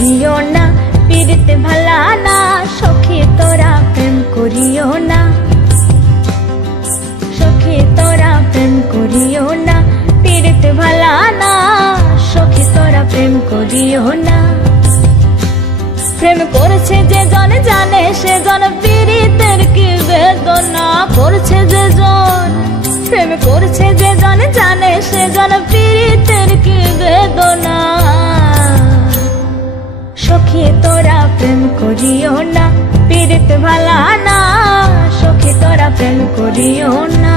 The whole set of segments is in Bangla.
করিও না, পীড়িত ভালা না, সখী তোরা প্রেম করিও না, সখী তোরা প্রেম করিও না, পীড়িত ভালা না, সখী তোরা প্রেম করিও না। প্রেম করছে যে জন জানে সে জন পীড়িতের কি বেদনা করছে যে জন, প্রেম করছে যে জন জানে সে জন পীড়িতের কি বেদনা। সখী তোরা প্রেম করিও না, পীড়িত ভালা না, সখী তোরা প্রেম করিও না।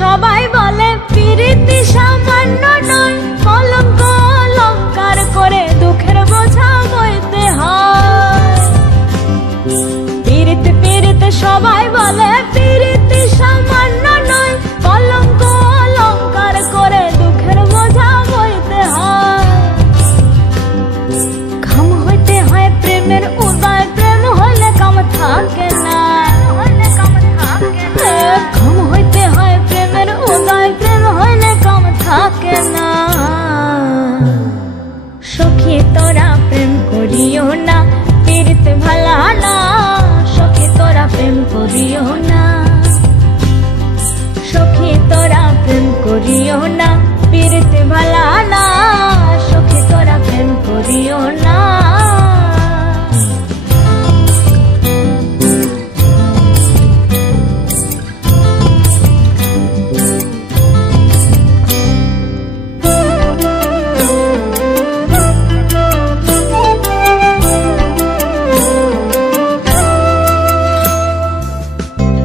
সবাই বলে পীড়িতি সামান্য নয়, কলঙ্ক অলঙ্কার করে দুঃখের বোঝা বইতে হয়। পীড়িত পীড়িত সবাই বলে পীড়িতি সামান্য নয়, কলঙ্ক অলঙ্কার করে দুঃখের বোঝা বইতে হয়। কাম হইতে হয় প্রেমের উদয়, প্রেম হইলে কাম থাকে না, কাম হইতে হয় প্রেমের উদয়, প্রেম হইলে কাম থাকে না। সখী তোরা প্রেম করিও না, পীড়িত ভালা না, সখী তোরা প্রেম করিও না, সখী তোরা প্রেম করিও না, পীড়িত ভালা না, সখী তোরা প্রেম করিও না।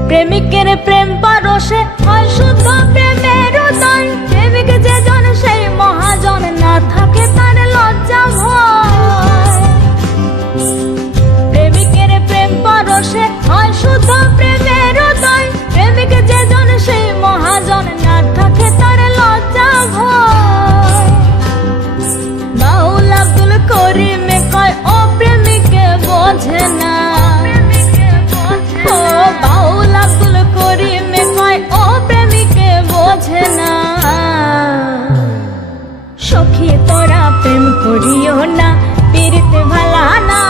প্রেমিকের প্রেম পরশে হয় শুদ্ধ প্রেমের উদয়, প্রেমিক যে জন সেই মহাজন, না থাকে তার লজ্জা ভয়। প্রেমিকের প্রেম পরশে হয় শুদ্ধ প্রেমের উদয়, প্রেমিক যে জন সেই মহাজন, না থাকে তার লজ্জা ভয়। বাউল আব্দুল করিমে কয় ও প্রেমিকে বোঝে না, ও বাউল আব্দুল করিমে কয় ও প্রেমিকে বোঝে না। সখী তোরা প্রেম করিও না, পীড়িত ভালা না,